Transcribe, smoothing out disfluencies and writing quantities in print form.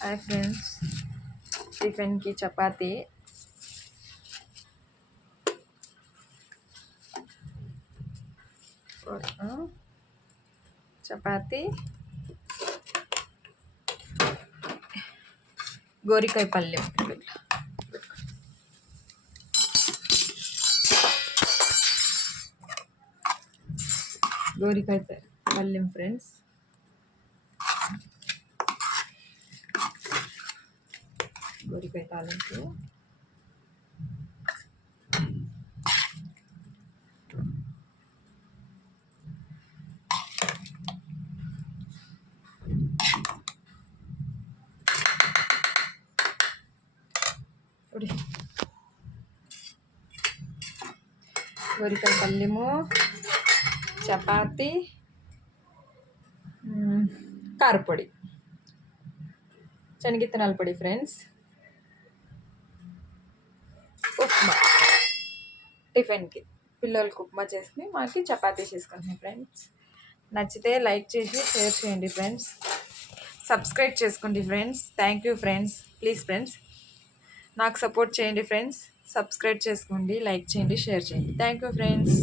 Hi friends, టిఫిన్కి చపాతీ, చపాతీ, గోరికాయ పల్లెం. గోరికాయ పల్లెం ఫ్రెండ్స్. గోరికాయ తాలింపు, గోరికాయ పల్లెము, చపాతీ, కారపొడి, శనగిత్తనాల పొడి ఫ్రెండ్స్, ఉప్మా. టిఫిన్కి పిల్లలకి ఉప్మా చేసి మాకు చపాతీ చేసుకుంటున్నాం ఫ్రెండ్స్. నచ్చితే లైక్ చేసి షేర్ చేయండి ఫ్రెండ్స్. సబ్స్క్రైబ్ చేసుకోండి friends. Thank you friends. Please friends నాకు సపోర్ట్ చేయండి ఫ్రెండ్స్. సబ్స్క్రైబ్ చేసుకోండి, లైక్ చేయండి, షేర్ చేయండి. Thank you friends.